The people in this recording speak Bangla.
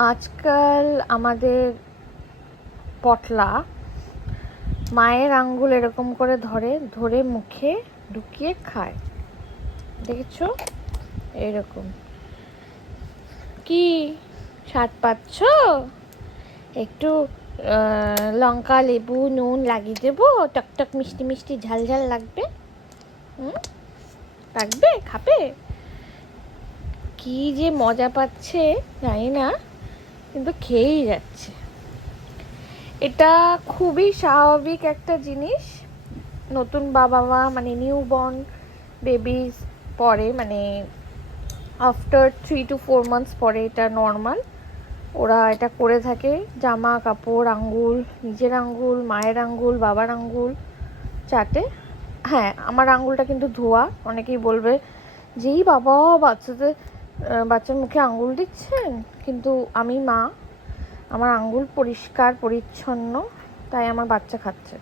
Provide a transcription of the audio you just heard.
আজকাল আমাদের পটলা মায়ের আঙ্গুল এরকম করে ধরে মুখে ঢুকিয়ে খায়, দেখেছো? এরকম কি স্বাদ পাচ্ছ? একটু লঙ্কা, লেবু, নুন লাগিয়ে দেবো, টকটক মিষ্টি মিষ্টি ঝাল ঝাল লাগবে। লাগবে, খাবে? কি যে মজা পাচ্ছে জানি না, কিন্তু খেয়েই যাচ্ছে। এটা খুবই স্বাভাবিক একটা জিনিস। নতুন বাবা মা মানে নিউ বর্ন বেবিজ পরে, মানে আফটার 3 to 4 months পরে এটা নর্মাল। ওরা এটা করে থাকে। জামা কাপড়, আঙ্গুল, নিজের আঙ্গুল, মায়ের আঙ্গুল, বাবার আঙ্গুল চাটে। হ্যাঁ, আমার আঙ্গুলটা কিন্তু ধোয়া। অনেকেই বলবে যেই বাবা বাচ্চার মুখে আঙ্গুল দিচ্ছেন, কিন্তু আমি মা, আমার আঙ্গুল পরিষ্কার পরিচ্ছন্ন, তাই আমার বাচ্চা খাচ্ছে।